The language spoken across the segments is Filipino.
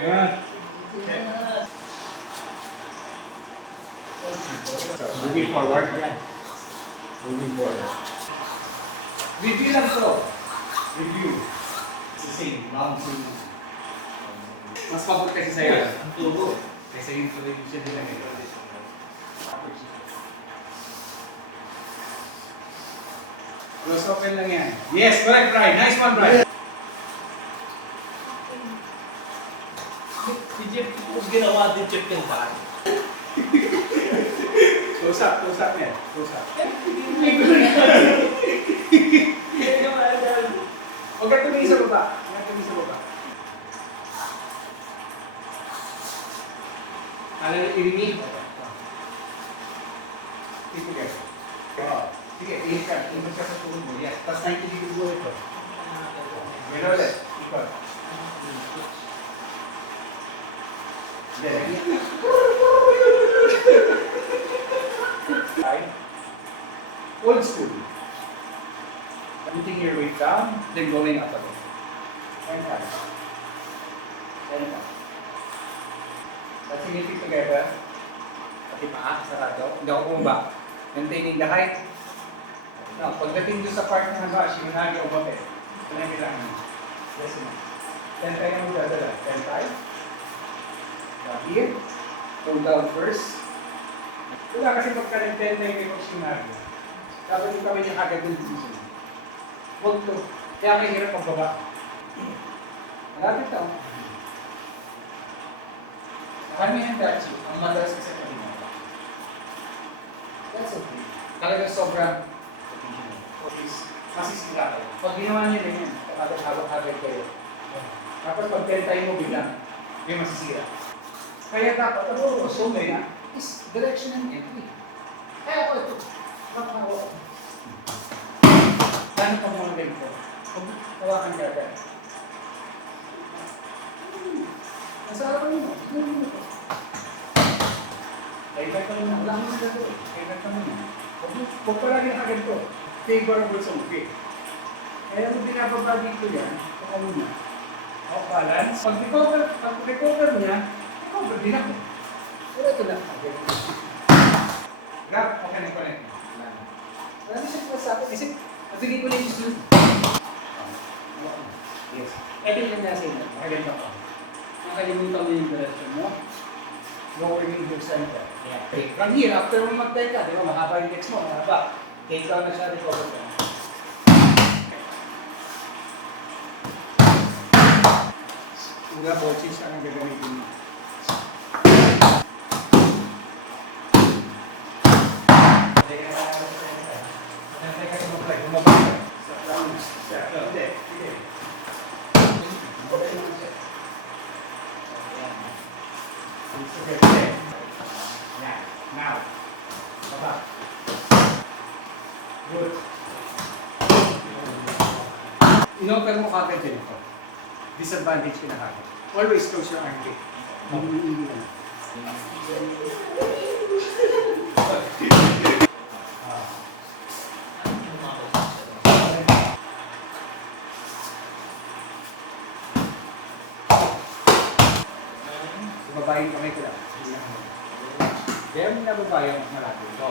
Yan. Moving forward. Yan. Moving forward. Review lang to. Review. It's the same. Round 2. Mas pabot kasi sa'yo. Ang tubo. Kasi yung television din na ngayon. Close open lang yan. Yes, correct, Brian. Nice one, Brian. Si Jeff, kung ginawa din Jeff yung daan. Close up yan. Close up. Huwag ka tumingin sa baba. Huwag ka tumingin sa baba. Kala na irinig? Sige, guys. Sige, ihit ka. Ihit ka sa tulog mo. Yes. Tapos 90 degrees mo ito. Gano'n ulit. Ikot. Old school. Putting your weight down, then going up again. 10 times. 10 times. Let's sing it together. Pati paa, sarado. Hindi ako bumaba. Maintaining the height. Now, pagdating doon sa part ng hash, yung nagi o babe, ito na yung kailangan. Listen mo. 10 tayo mo dadala. 10 times. Here, pull down first. Wala kasi pagka nag-10 tayo kayo yung nagi. Dapat yung kami niya kagad yung decision. Huwag to. Kaya may hirap pagbaba. Malapit na. Kami yung that's it. Ang madalas kasi kami na. That's okay. Talagang sobrang masisira kayo. Pag ginawa niyo na yan, habang-habang kayo. Tapos pag 10 tayo mo biglang, may masisira. Kaya dapat, sume na, is direction and entry. Kaya ako ito. Makahawa. Gano'n pa mga ganito? Huwag hawakan ka agad. Nasa harapan mo. Kaibat ka muna. Wala kang nagagawa. Kaibat ka muna. Huwag palagi na ganito. Favorable sa uwi. Kaya kung binababa dito yan, ako muna. Ako balance. Pag recover niya, recover din ako. Pero ito lang. Grab, okay na connect. Marami siya po sa akin. Kasi, nabigay ko na yung susunod. Yes. Ito yung nasa inyo. Makaganda ko. Nakalimutan mo yung direction mo. Lowering your center. Yeah. Okay. From here, after mo mag-tie ka, di ba, mahaba yung legs mo, mahaba. Take down na siya, recover ka. Una po, since anong gagamitin mo. Now, baba. Good. Inopen mo kagad din ito. Disadvantage ka na kagad. Always close your armpit. Hindi lang. Babayin kamay ko lang. Kaya mo nababayan mas malaki ito.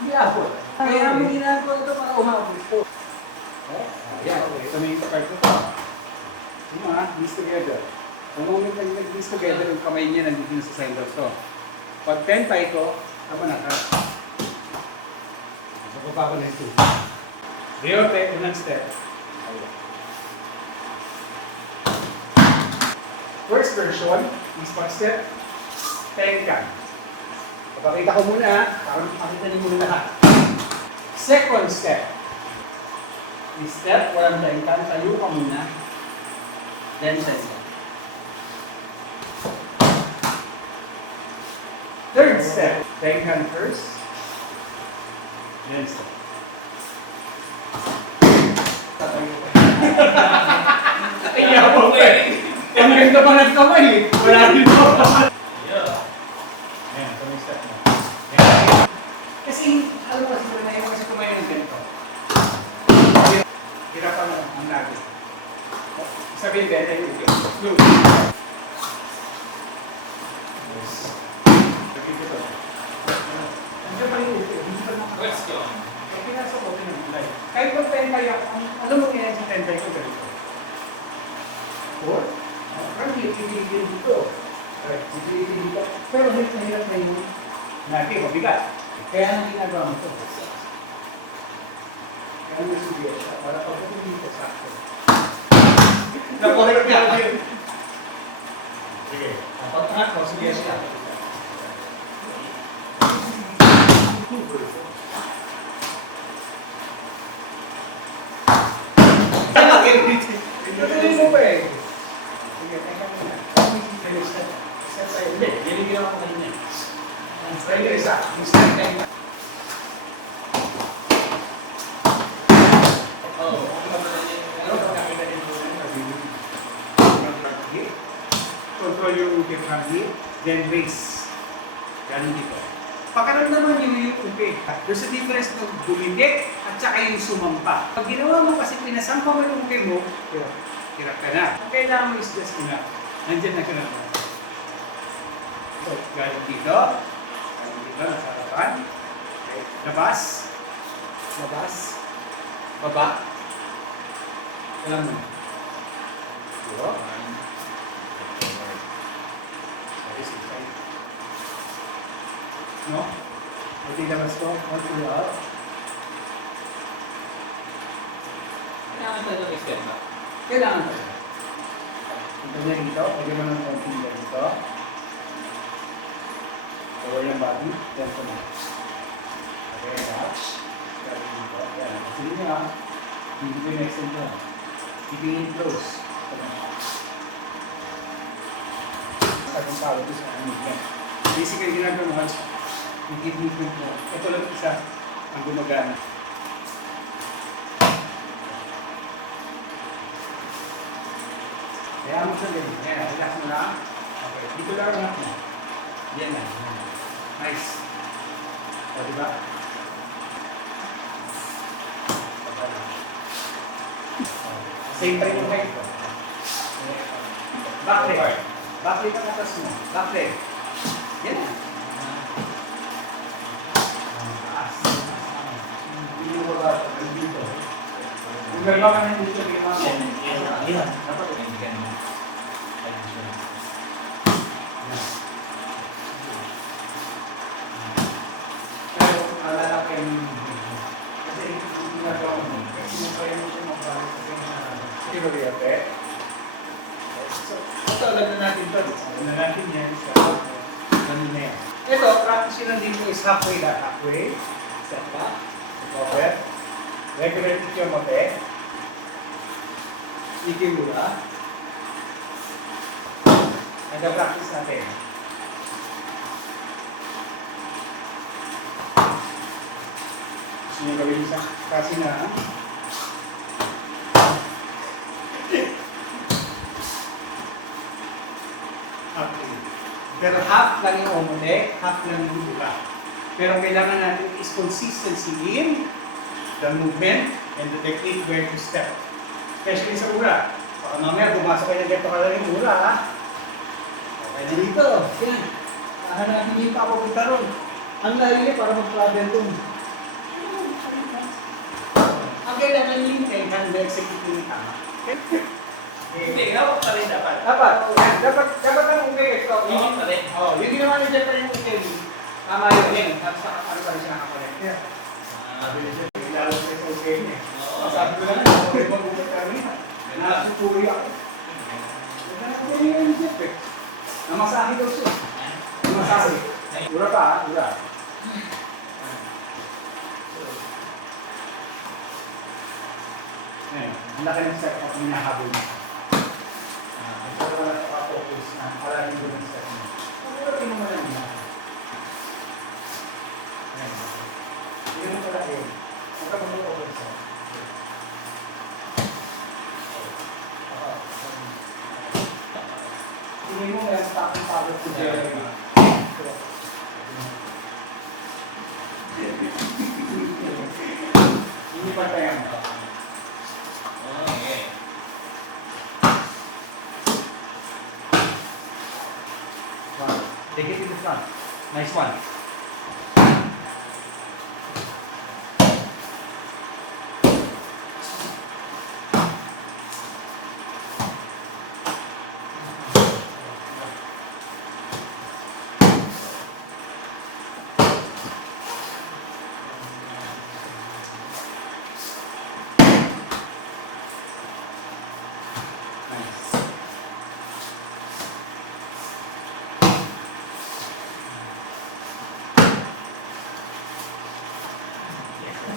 Hindi abot. Kaya mo ginagawa ito para umabot ito. Ayan, ito na yung part ko. Ano ha? Knees together. Ang moment na nag-knees together, yung kamay niya nandito sa side of to. Pag 10 tayo ko, tama na ka. Bababa ko na ito. Riote, unang step. First version, is pag step, 10 ka. Papakita ko muna, para makita niyo muna lahat. Second step. Is step, walang 10 ka, tayo ka muna. Then 10 ka. Third step, 10 ka first. Then step. Tatayo ka. Kaya po pa eh. Ang ganda pa nagkamay eh. Wala rin po. Ayan, kamay step na. Kasi, alam mo kasi kung na yung kasi kumain ng ganito. Hirapan mo ang natin. Sabihin din, ay, pipilitin dito. Okay, pipilitin dito. Pero hirap na yung nabi, mabigat. Kaya ang ginagawa mo ito. Kaya ang nasubiya siya, para pagdating dito sa akin. Nakorek niya. Sige. Pag-track mo, subiya siya. Tutuloy mo ba eh? Sige, teka muna. Hindi, nilagyan ako kanina. Pwede isa. Mistake na yun. Oo. Control your diaphragm here, then raise. Ganun dito. Pakaramdaman nyo yung upi. There's a difference ng bumindi at saka yung sumampa. Pag ginawa mo kasi pinasampa mo yung upi mo, hirap ka na. Ang kailangan mo is just enough. Nandiyan na ka na. So, galing dito. Galing dito, nasa harapan. Okay. Labas. Labas. Baba. Alam mo. Dito. No? Pwede labas ko. One, two, out. Kailangan tayo ng step na. Kailangan ko. Punta niya dito. Pwede mo ng konting dito. Lower yung body. Yan ko na. Okay, relax. Grabe dito. Yan. Sige niya. Hindi ko yung extend ko. Keeping it close. Sa kong tawag ko sa ano yan. Basically, ginagawa mo. Yung hip movement mo. Ito lang isa ang gumagana. Kaya mo siya ganyan. Ayan, relax mo lang. Okay, dito lang lang mo. Yan na. Nice. O, diba? Same pa rin yung height ko. Back leg. Back leg ang atas mo. Back leg. Yan na. Kung gagawa ka ng dito, gagawa mo. Yan. Dapat hindi ka naman. Pero, alala ko yung kasi ginagawa mo. Kasi sinasaya mo siya mabalik sa kanya. Sige, so, ito, alam na natin ito. Alam na natin yan. Ganun na yan. Ito, practice yun din mo is halfway na. Halfway. Step back. Over. Regular kick yung mabe. Ikin mula. Nag-practice natin. Gusto nyo gawin sa kasi na halfway. Pero half lang yung omode, half lang yung mula. Pero kailangan natin is consistency in the movement and the technique where to step. Especially sa ura. Baka mamaya pumasok kayo ng ganito kalaring ura, ha? Okay na dito. Yan. Hahanapin niyo pa papunta ron. Ang layo niya para mag-travel dun. Ang kailangan niyo yung tension na execute yung tama. Hindi, hawak pa rin dapat. Dapat ang umikit ko. Hawak pa rin. Oh, yung ginawa niya dyan pa rin yung tama yun. Tapos ano pa rin siya nakapalit. Lalo sa okay niya. Sabi ko lang, okay pa bukas kami. Nasupuri ako. Nagkakaroon niya yung jeep eh. Namasahe daw siya. Namasahe. Ura pa ha, ura. Ngayon, ang laki ng step up na hinahabol niya. Ito wala nakafocus na palaging doon ang step niya. Ura pinuman lang niya. Ngayon, hindi mo pala yun. Magkabulo ko rin siya. Tingin mo yan, takong-takot ko dyan. Hindi pa tayo. Okay. One. Take it to the front. Nice one.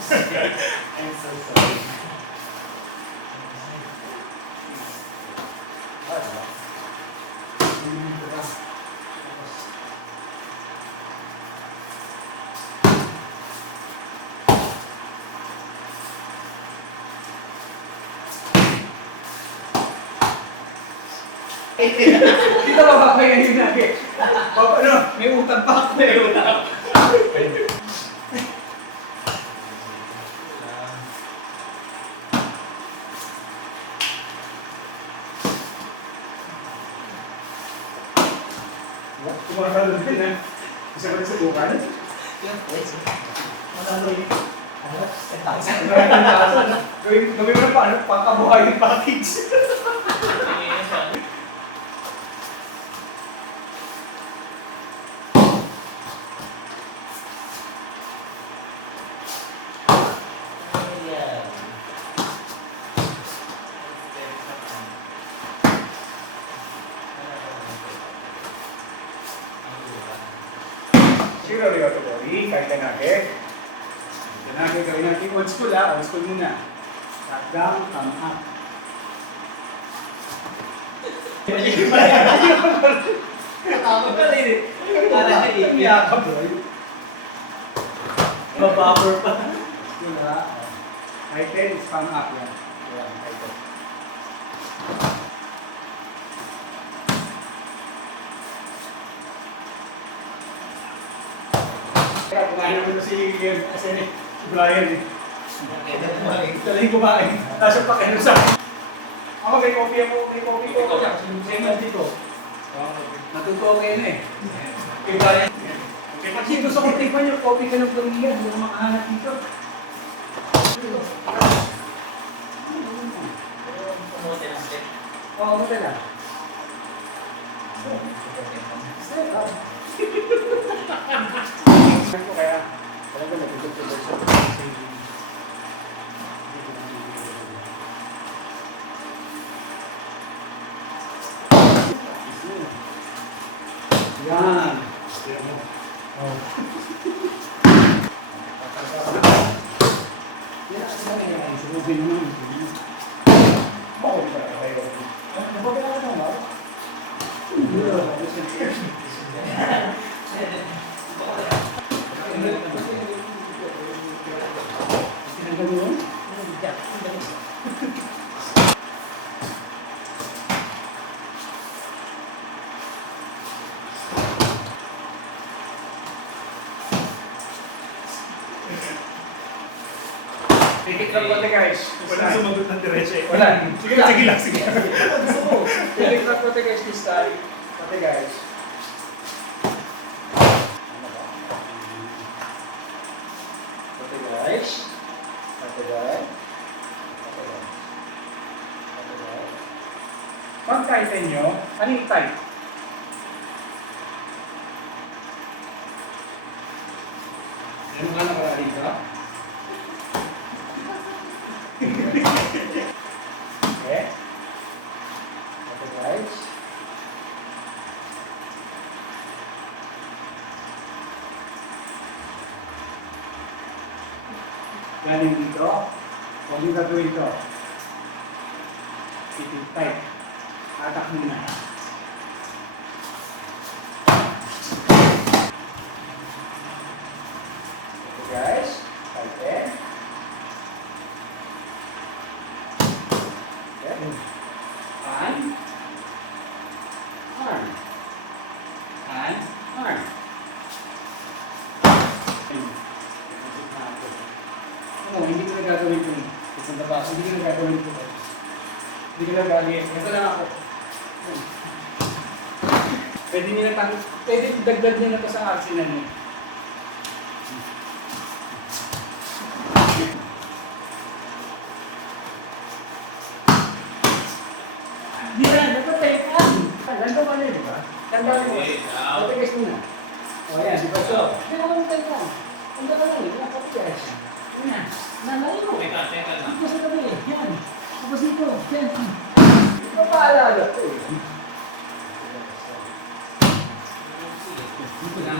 I'm so sorry. Dito ba papayahin natin? Ano? May utang pa ako. May utang. Kumakalo din ha. Isa ba sa bukan? Gawin mo na paano? Pangkabuhayin package. Siguro rin ito, Bori. Kahit na natin. Ito natin gawin natin. Old school ha. Old school muna. Tap down, come up. Tama pa rin eh. Para Ang yakap, boy. Mababor pa. School ha. High 10 is come up yan. Yan, high 10. Kaya kumain naman si Brian eh. Talagang kumain. Nasa pakinom sa... Ako may coffee ako, may coffee ko. Sinuseman dito. Natuto kayo na eh. Kay Brian. Kasi gusto ko tingnan yung coffee ka ng pamilya. Hindi ko makahanap dito. Oo, ano na? Kaya, talaga nagtutulog siya. Yan. Oh. Yan, yan. Sunugin mo. Bakit ba tayo? Bakit ako naman? Titik lang konti guys. Wala sumagot ng diretso eh. Wala. Sige lang, sige lang, sige. Titik lang konti guys this time. Konti guys. Konti guys. Konti guys. Konti guys. Konti guys. Pag-tighten nyo, ano yung tight? Ano nga nakalala dito? Okay. Okay guys. Galing dito. Huwag yung gagawin ito. Ititay. Atak muna. Okay guys. Okay. And arm. And arm. Ano, hindi ko na gagawin ito. Isang labas, hindi ko na gagawin ito. Hindi ko na gagawin. Ito lang ako. Pwede nyo na pwede dagdag nyo na ito sa arsenal nyo. Hindi na, dapat tayo. Lando ka na yun, di ba? Tanda mo. Patigas mo na. O yan, di ba so? Hindi na kami tayo. Tanda ka lang, hindi na patigas. Yan. Nalala mo. Teka lang. Dito sa tabi. Yan. Tapos dito. Yan. Hindi ko paalala ito eh. Dito na.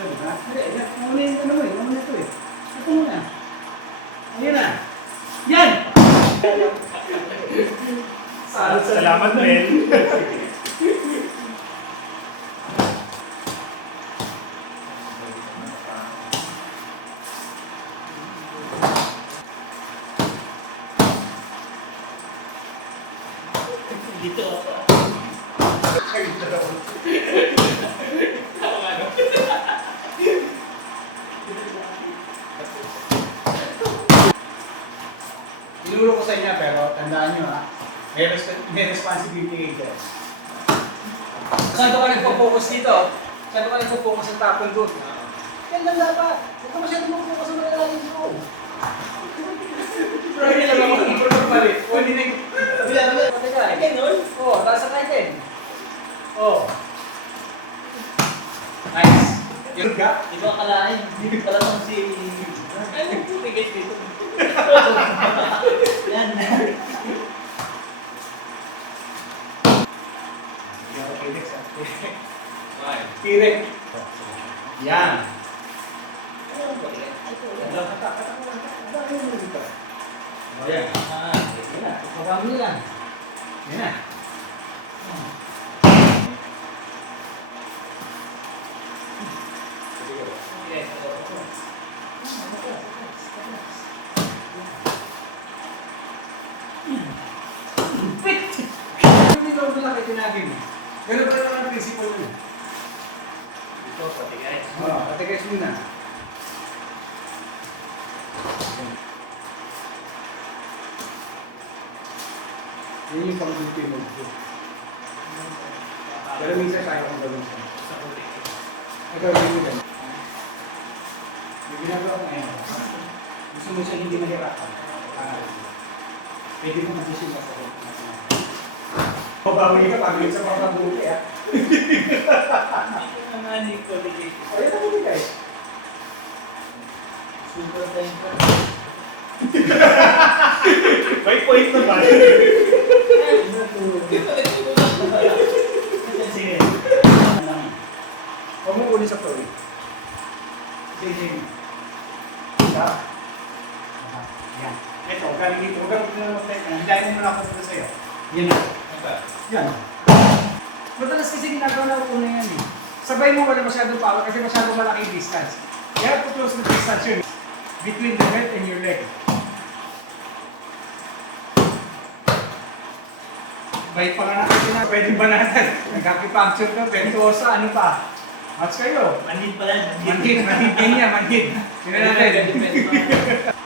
Pwede ba? Hindi, muna yung ano mo eh. Muna ito eh. Ito muna. Ayun na. Yan! Salamat, Mel. Dito ako. Tinuro ko sa inyo pero tandaan nyo ha. May responsibility kayo. Saan ka nagpo-focus dito? Saan ka nagpo-focus sa top and root? Yan lang dapat. Huwag ka masyadong mag-focus sa malalalim mo. Pero hindi lang ako mag-focus. O hindi na yung... Teka, ganun? Oo, taas ang natin. Oo. Nice. Yun ka? Di ba akalain? Hindi pala itong si... Ano po guys dito? Yan. Kirek. Yan. Ayan. Yan na. Pagkakami nyo lang. Yan na. Hindi ko malaki tinagin. Ganun pa naman ang principle mo. Ito, pati guys. Oo, pati guys muna. Yan yung pang-duty mo. Pero minsan kaya kong gawin siya. Ito, yun mo din. May ginagawa ko ngayon. Gusto mo siya hindi mahirapan. Pwede mo mag-isip sa ko. Pabawi ka pag sa pagkabuti ah. Hindi ko naman yung qualification. Ayan ang hindi guys. Super time pa. May point naman. Sige. Huwag mo uli sa story. Sige. Isa. Yan. Ito, galing dito. Huwag ka na mag-type na. Hilahin mo na ako dito sa'yo. Yan na. Yan. Madalas kasi ginagawa na ko na yan eh. Sabay mo wala masyadong power kasi masyadong malaki yung distance. You have to close the distance yun between the belt and your leg. Bait pa nga natin na pwede ba natin? Nagkakipuncture ka, ventosa, ano pa? Match kayo. Manhid pala. Manhid din niya, manhid. Sino natin? Depende pa.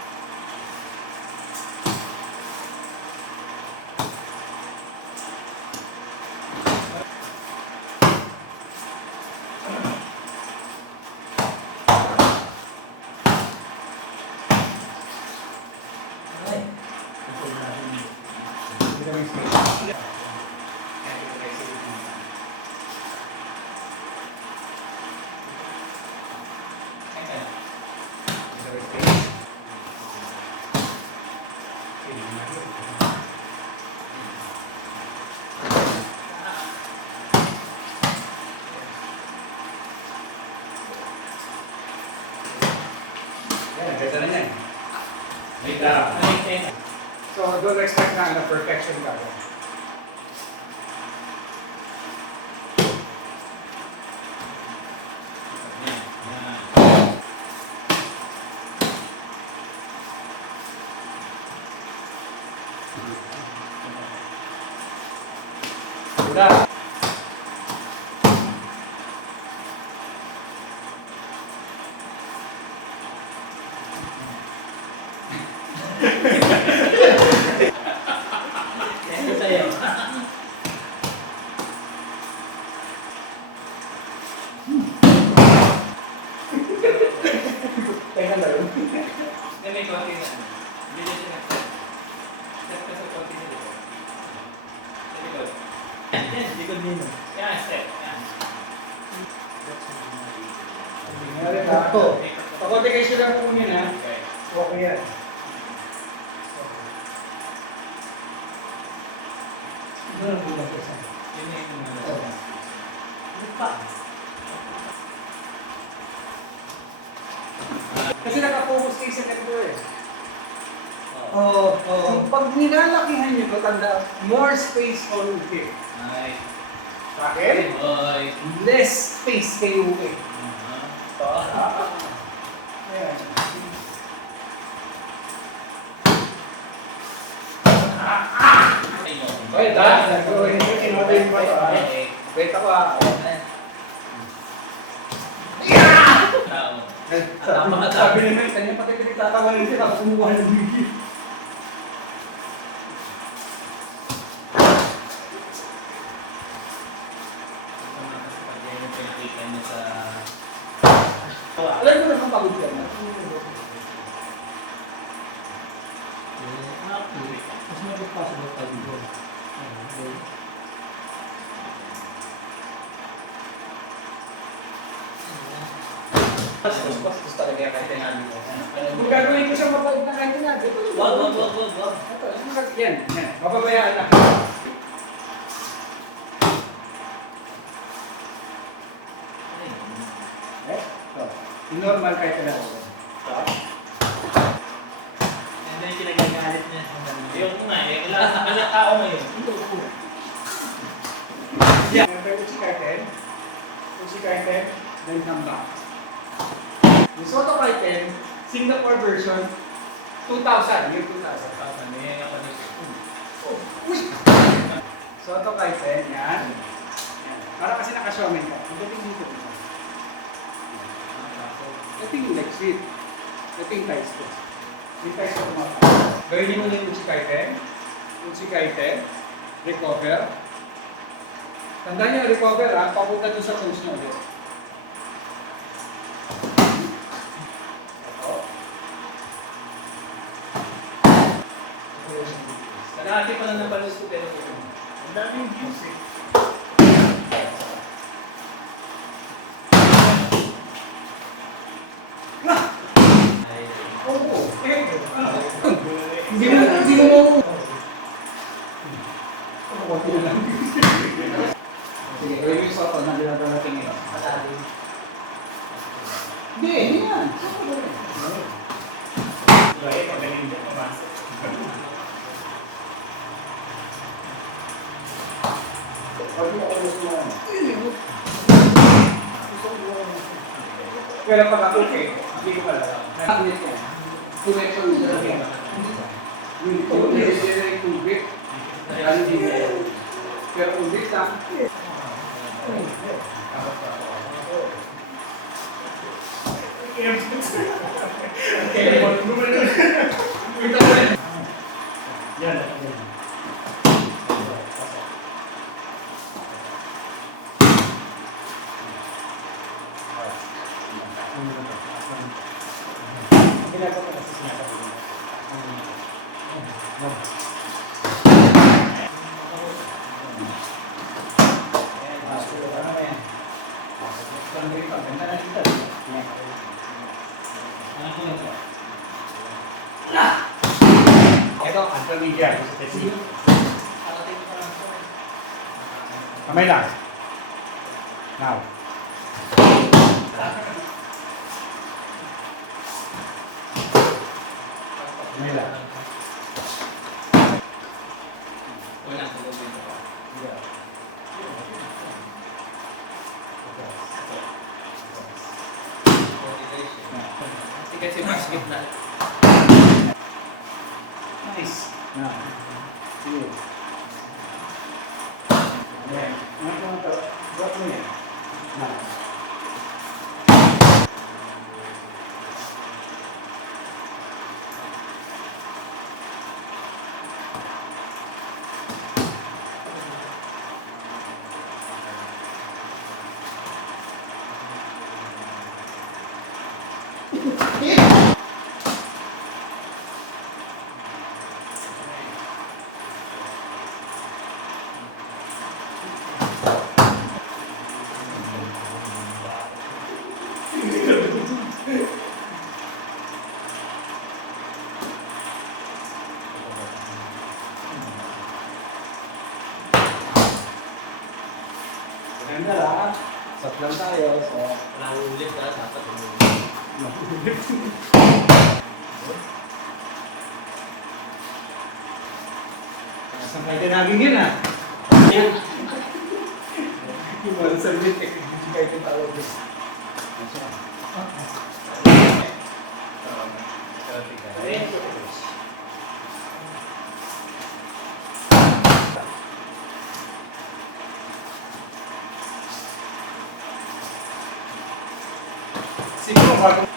Ganda na yan. Wait lang. So, don't expect na perfection ka. Ganda. Yan ko sa'yo. Teka lang. Yan may konti na. Hindi na siya nag-set. Set ka sa konti sa likod. Sa likod. Yan, likod nino. Yan, step. Yan. Ito. Pakunti kayo sila kunin ha. Okay. Okay yan. Ito na bulang ko sa. Yun na yung Ito pa. Kasi nakafocus kayo sa ganito eh. Oo. Kung pag nilalakihan nyo to, tanda, more space on here. Nice. Bakit? Boy. Less space kayo eh. Ayan. Wait, Wait ako ah. Sabi naman, kanya pati pinagtatawanan siya, tapos kumuha ng bigil. Alam mo na kung pagod ka na. Mas magpapasok pa dito. Bastos talaga yung kahit tinali ko. Kung gagawin ko siya mapagod na kahit tinali, ito. Wag. Yan. Mapabayaan na. Normal kahit tinali. And then kinagagalit niya. Ayoko nga eh. Wala tao ngayon. Yeah. Remember Uchi-Kaiten? Uchi-Kaiten, then come back. Yung Soto Kaiten, Singapore version, 2000, year 2000. Uy! Soto Kaiten, yan. Para kasi naka-showman ka. Pagdating dito. Ito yung leg sweep. Ito yung thigh squat. Yung thigh squat mo. Gawin mo yung Uchi-Kaiten. Uchi-Kaiten. Recover. Tandaan niyo, recover ha, papunta doon sa toes niyo ulit. Kalahati pa lang ng balance ko pero Ang daming views eh. Oo. Hindi mo. Konti na lang. Sige, gawin mo yung soto na dinadarating yun. Hindi yan. Gaya, magaling dyan pumasok. Pero pag ako okay, hindi ko pala. Nakakit yan. Connection mo sa yan. Yung generate tubig. Kaya hindi mo. Pero kung di lang, Yan. ito, intermediate. Kamay lang. Now. Kamay lang. walang tulogin ko pa. Kasi kasi basket na. Nice. Now. Sige. Ayan. Ano ko na to? Drop mo yan. Now. Ganda lang. Sat lang tayo. So, Walang ulit na dapat. Sampai tinagin yun ah. Yung mga service, hindi kayo tinawag yun. Siguro bago.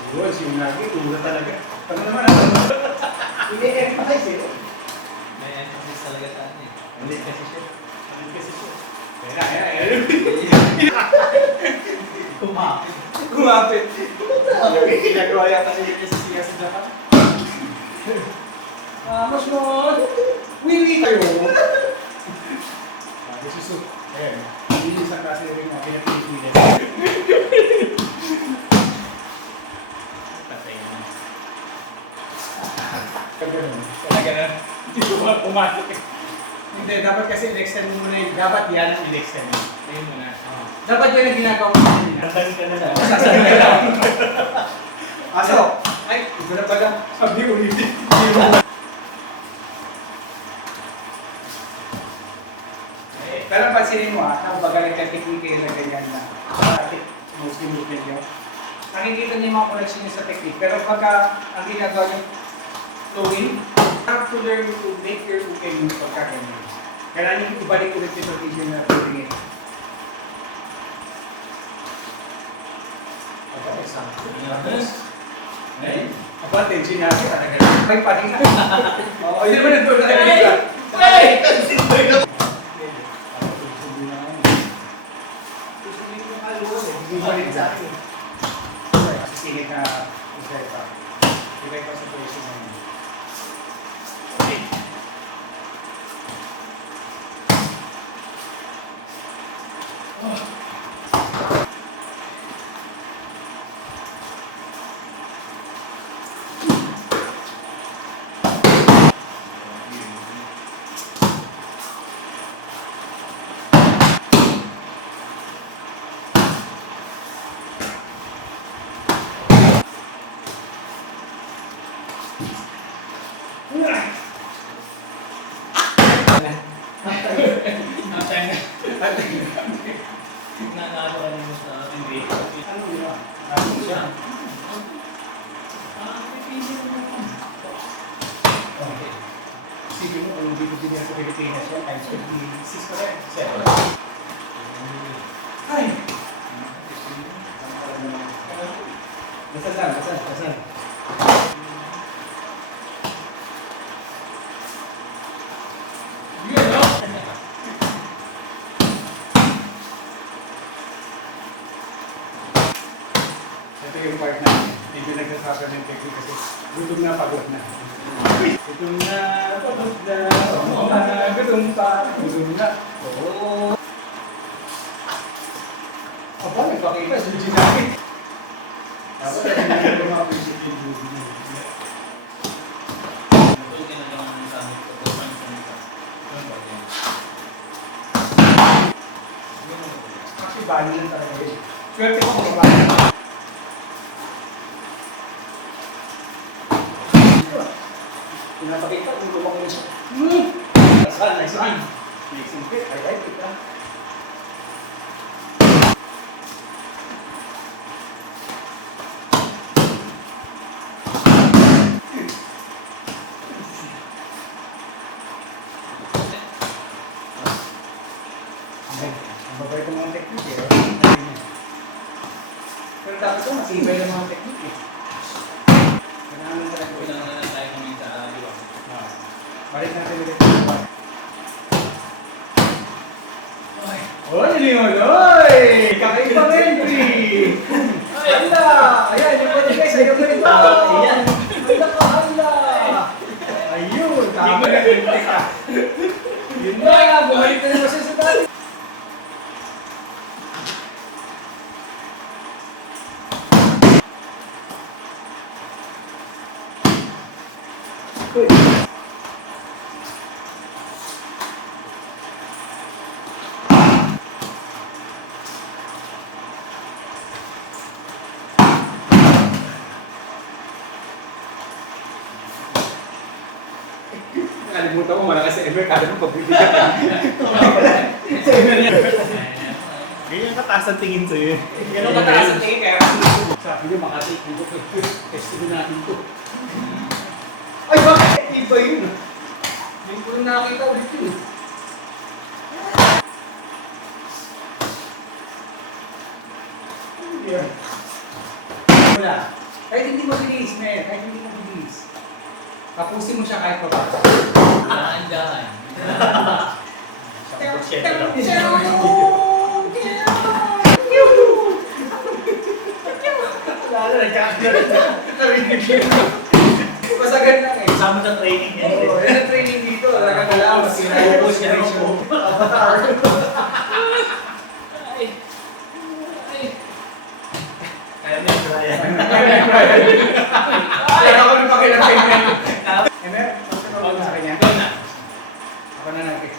Siguro, si Unagi, tula talaga. Pag naman ako, ini-emphasize eh. May emphasis talaga sa atin eh. Hindi kasi siya. Ano kasi siya? Kumapit. Kumapit. Ginagawa yata niya kasi siya sa dapat. Mas mo, willy kayo. Suso. Ayan. Hindi isang kasi rin na pinag-pilipinan. Patay na. Kagano'n. Talaga na. Hindi ko pumasok eh. Hindi, dapat kasi in-extend mo na yun. Dapat yan ang in-extend. Ayun mo na. Dapat yan ang ginagawa mo kanina. Nasan ka na lang. Sasabi ka lang. Aso, ay, ito na pala. Sabi ulitin. Pero pansinin mo kumbaga nagka-technique na ganyan na mostly movement nyo. Nakikita niyo yung mga connection niyo sa technique. Pero pagka ang ginagawa niyo flowing, you have to learn to make your okay move pagka ganyan. Kailangan niyo ibalik ulit yung position na pwedeng ito. Ito, example. Ngayon, advantage natin talaga. May pahinga. Oo, yun naman ang tulad ng pahinga. Balik sa akin. Sisingit na usay pa. Ibay pa sa person na yun. Okay. Nanalo ka naman sa hindi. Ano yun? Ano siya? Pipili mo naman. Okay. Sige mo, kung hindi ko din sa Pilipinas yan, times 56 pa rin. 7. Ay! Dasal lang, dasal. Yun, no? Ito yung part na hindi nagsasabi ng technique kasi gutom na, pagod na. Gutom na, pagod na, gutom na. Oo. Aba, nagpakita, suji namin. Dapat hindi ko ma-appreciate yung suji niya. Matugin na lang ang sa amin. Tutupan sa nito. Yun ba yan? Actually, bali lang talaga yun. Swerte ko kung bali. Pinapakita kung lumaki na siya. Saan? Nice one. Nice and quick. I like it, ha? Ang babay ko mga technique eh. Pero dapat ko masibay ng mga technique eh. Kailangan talaga ko Kailangan na lang tayo kumain sa liwa. balik natin ulit yung part. Oy, Leon! Oy! Kakaibang entry! Hala! Ayan, yung pwede guys, ayun pa rin. Ayan. Hala ka, hala! Ayun! Tama na yung ka. Yun na, bumalik na naman siya sa dati. Uy! Nakalimutan ko, malakas sa Emer, kala mo pagbibigyan. Sa Emer yan. Ganyan kataas ang tingin sa'yo. Ganun kataas ang tingin kaya. Sabi niyo, makatake dito. Testing natin to. Ay, bakit? Iba yun. Hindi ko rin nakakita ulit yun. Wala. Kahit hindi mo bilis, Mer. Kahit hindi mo bilis. Tapusin mo siya kahit pa ba. Dahan-dahan. Lalo, nagkakaroon na. Masagan lang eh. Kasama sa training yan. Oo, yan ang training dito. Nakakalaw. Sinayos niya rin siya. Avatar. Ay. Ay. Kaya may Brian. Ay, ako nang pakilapin niya. Emer, magkakaroon mo sa kanya. Ikaw na. Ako na natin.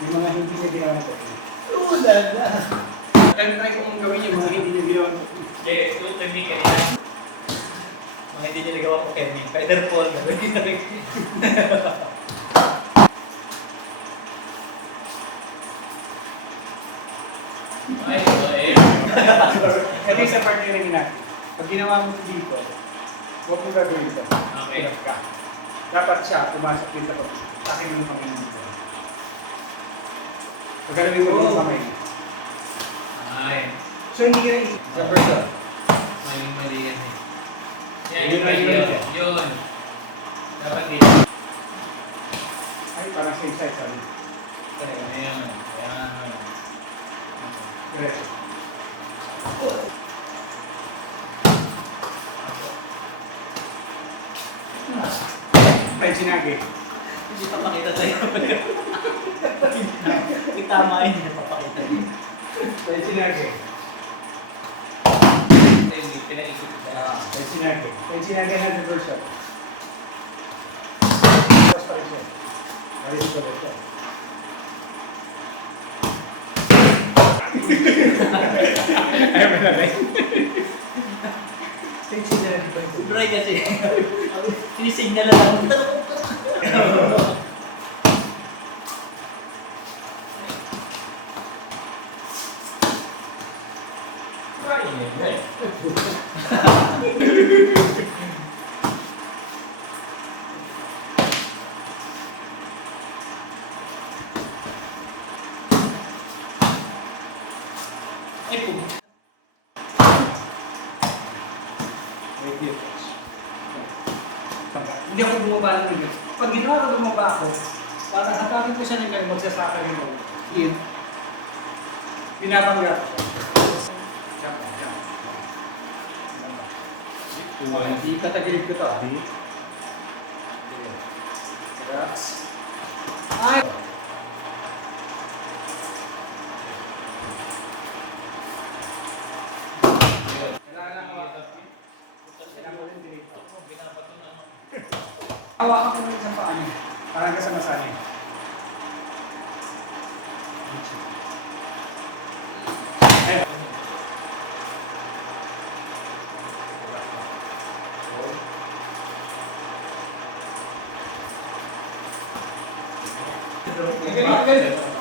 Yung mga hindi niya ginawa na ito. Ulala. Try ko mong gawin yung mga hindi niya ginawa na ito. Okay, tuloy ni kanina. Mga hindi niya nagawa ko Kenny. Peter Paul. Ay, ay. Ito yung sa partner rin natin. Pag ginawa mo ito dito, huwag mo gagawin ito. Okay. Hirap ka. Dapat siya pumasok dito ko. Sa akin yung kamay dito. Pag galawin mo yung kamay. Ay. So hindi ka rin sa person. Mali yan eh. Yun na yun. Yun. Dapat dito. Ay, parang same size sabi. Ayan. Ayan. Diretso. Ay, sinagi. Hindi papakita sa'yo. Itama hindi na papakita. Ay, sinagi. Hindi, pinaikot ko. Ay, sinagi. Ay, sinagi na the version. Tapos pa rin siya. Ay, dito ba siya? Ay, manalay. Bray kasi. Sinisignal na lang. Ay, po. Wait, wait. Hindi ako bumaba ng ganyan. Pag ginawa ko bumaba ako, parang hatapin ko siya ng ganyan, magsasaka rin ako. Yun. Binabangga ko siya. Jump, jump. Hindi katagilid ko to ah. Relax. Ay! Kailangan lang hawakan. Kailangan ko rin dito. Hawakan ko rin isang paa niya. Parang kasama-sama niya.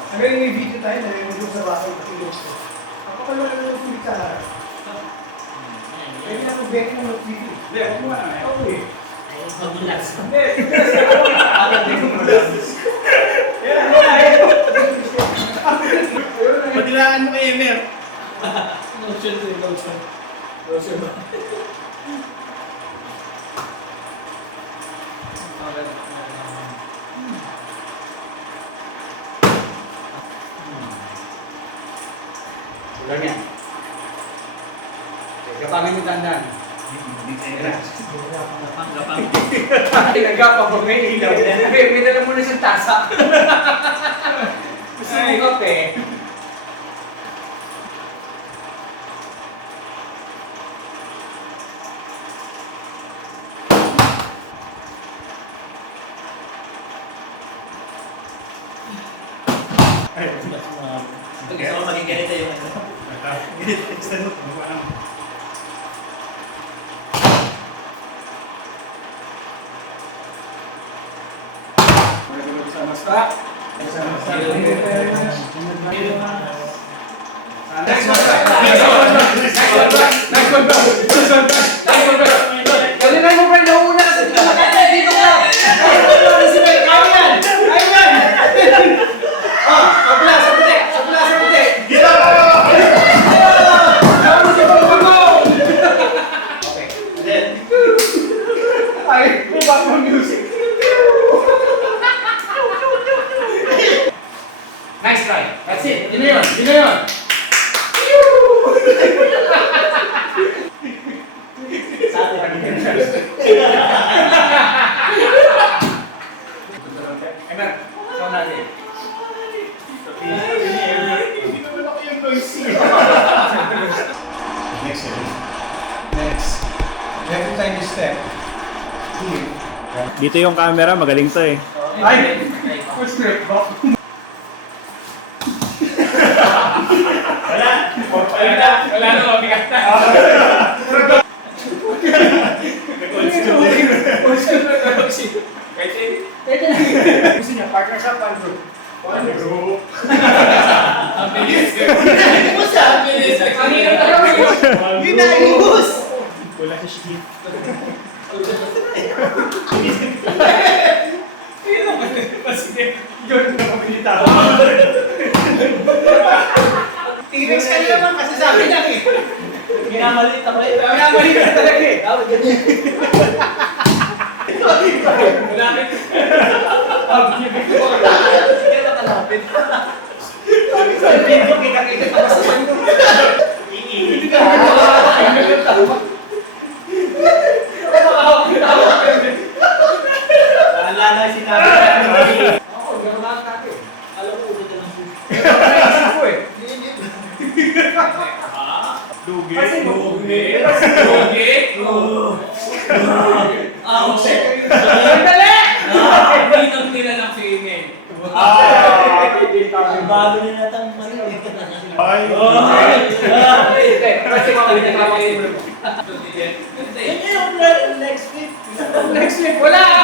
Hanggang may video tayo na yung sa bahay kasi yung ako pa lang yung film sa harap. Pwede na kung beke ng video. Hindi, ako muna na. Ako eh. Magulas. Hindi, Padilaan mo kay Emer. Lotion to lotion. Lotion. Lang yan. Okay, gapangin mo dandan. Gapang. Nagapang pag may ilaw. May dala mo na siyang tasa. Gusto mo kape? Pag gusto ko maging ganito yung ano. Basta. Next one, bro. Next one, bro. Galingan mo, bro. Nauna kasi. Dito ka. Sa puti. Ay, may background music. Nice try. That's it. Yun na yun. Sa atin ang Emer, ikaw natin. Next. Every time you step, here. Dito yung camera, magaling to eh. Ay! First trip, bro. Wala na, mabigat na. Kasi, Gusto niya, partner siya, pan group. ang bilis. Ang bilis. Yun na, ibus! Wala sa shit. T-Rex ka naman kasi sabi niya eh. Minamaliit ako eh. Minamaliit ka talaga eh. Dapat ganyan. Hindi na kalapit. Video kita pa sa panyo. Iingit ka. Wala na sinabi. Oo, gano'n lang natin. Alam ko, ulit lang po. Ako eh. Dugi. Kasi Dugi. Ouch! Sandali! Dito nila ng singin. Bago na natang mali. Ay! Kasi makalit na ako. Yan yung next week. Next week, wala!